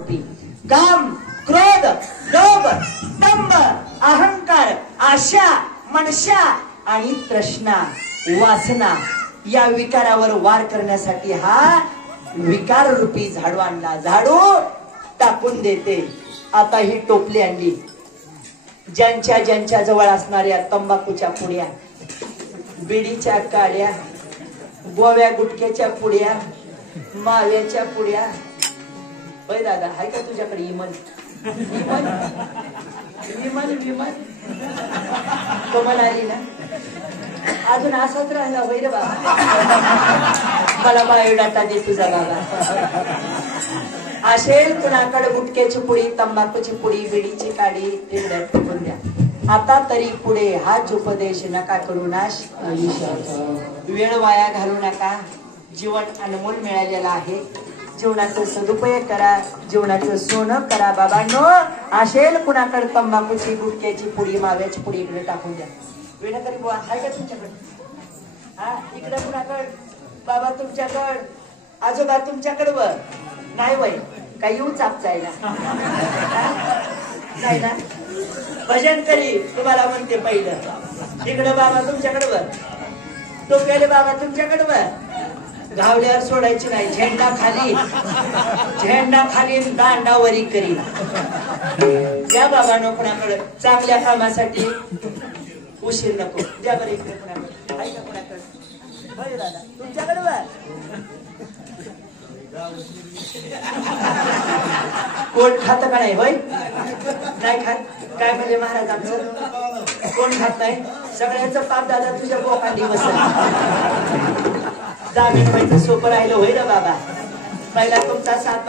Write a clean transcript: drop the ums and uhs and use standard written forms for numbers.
रूपी काम, क्रोध, लोभ, दंभ, अहंकार, आशा, मनशा आणि तृष्णा, वासना या विकारावर वार करण्यासाठी हा विकार रूपी झाडू आणला. झाडू टाकून देते. आता ही टोपली आणली. ज्यांच्या जवळ असणाऱ्या तंबाखूच्या पुड्या, बिडीच्या काड्या, गोव्या गुटक्याच्या पुड्या, माव्याच्या पुड्या. होय दादा, हाय का तुझ्याकडे इमन? विमन विमन विमन कमल आली ना? अजून असाच राहिला होय रे बाबा. मला बायोडाटा दे तुझा बाबा. असेल कुणाकडे गुटक्याची पुडी, तंबाखूची पुडी, बिडीची काडी, तिरड्यात टाकून द्या. आता तरी पुढे हाच उपदेश नका करू नाश. वेळ वाया घालू नका. जीवन अनमोल मिळालेलं आहे. जीवनाचा सदुपयोग करा. जीवनाचं सोनं करा बाबांनो. असेल कुणाकडे तंबाखूची, गुटक्याची पुडी, माव्याची पुडी, इकडे टाकून द्या. वेळकरी बुवा आहे का तुमच्याकडे? हा, इकडे कुणाकडे? बाबा तुमच्याकडे, आजोबा तुमच्याकडे वर नाही वय काही येऊ चापचायला नाही ना? भजन करी तुम्हाला म्हणते पहिलं. इकडे बाबा तुमच्याकडे वर, टोप्याले बाबा तुमच्याकडे वर. घावल्यावर सोडायची नाही. झेंडा खाली, झेंडा खाली, दांडावरी करी. या बाबा नो कुणाकडे चांगल्या कामासाठी उशीर नको. द्या बरं इकडे कुणाकडे. आहे का कुणाकडे? होय दादा तुमच्याकडे वर. कोण खात का नाही? होय नाही खात. काय म्हणजे महाराज आमचं कोण खात नाही? सगळ्यांचं पाप दादा तुझ्या बोकांडी बसत. जामीन व्हायचं सोपं राहिलं होय रे बाबा. पहिला तुमचा साथ